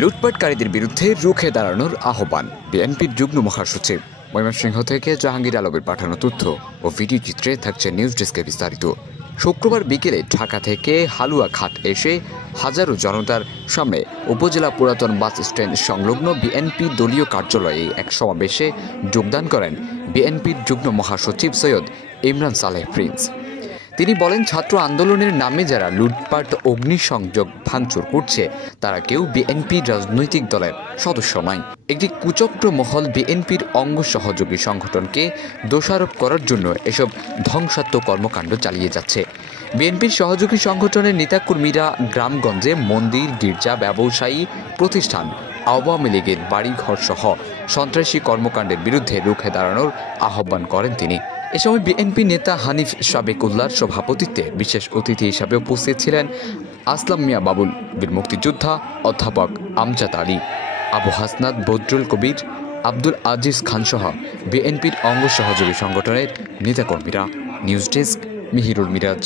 লুটপাটকারীদের বিরুদ্ধে রুখে দাঁড়ানোর আহ্বান বিএনপির যুগ্ম মহাসচিব। ময়মনসিংহ থেকে জাহাঙ্গীর আলমের পাঠানো তথ্য ও ভিডিও চিত্রে থাকছে নিউজ ডেস্কে বিস্তারিত। শুক্রবার বিকেলে ঢাকা থেকে হালুয়াঘাট এসে হাজারো জনতার সামনে উপজেলা পুরাতন বাস স্ট্যান্ড সংলগ্ন বিএনপি দলীয় কার্যালয়ে এক সমাবেশে যোগদান করেন বিএনপির যুগ্ম মহাসচিব সৈয়দ ইমরান সালেহ প্রিন্স। তিনি বলেন, ছাত্র আন্দোলনের নামে যারা লুটপাট অগ্নিসংযোগ ভাঙচুর করছে তারা কেউ বিএনপির রাজনৈতিক দলের সদস্য নয়। একটি কুচক্র মহল বিএনপির অঙ্গ সহযোগী সংগঠনকে দোষারোপ করার জন্য এসব ধ্বংসাত্মক কর্মকাণ্ড চালিয়ে যাচ্ছে। বিএনপির সহযোগী সংগঠনের নেতাকর্মীরা গ্রামগঞ্জে মন্দির, গির্জা, ব্যবসায়ী প্রতিষ্ঠান, আওয়ামী লীগের বাড়িঘর সহ সন্ত্রাসী কর্মকাণ্ডের বিরুদ্ধে রুখে দাঁড়ানোর আহ্বান করেন তিনি। এ সময় বিএনপি নেতা হানিফ সাবেকুল্লাহর সভাপতিত্বে বিশেষ অতিথি হিসাবে উপস্থিত ছিলেন আসলাম মিয়া বাবুল, বীর মুক্তিযোদ্ধা অধ্যাপক আমজাদ আলী, আবু হাসনাত, বদরুল কবির, আব্দুল আজিজ খান সহ বিএনপির অঙ্গ সহযোগী সংগঠনের নেতাকর্মীরা। News desk, Mihirul Miraj.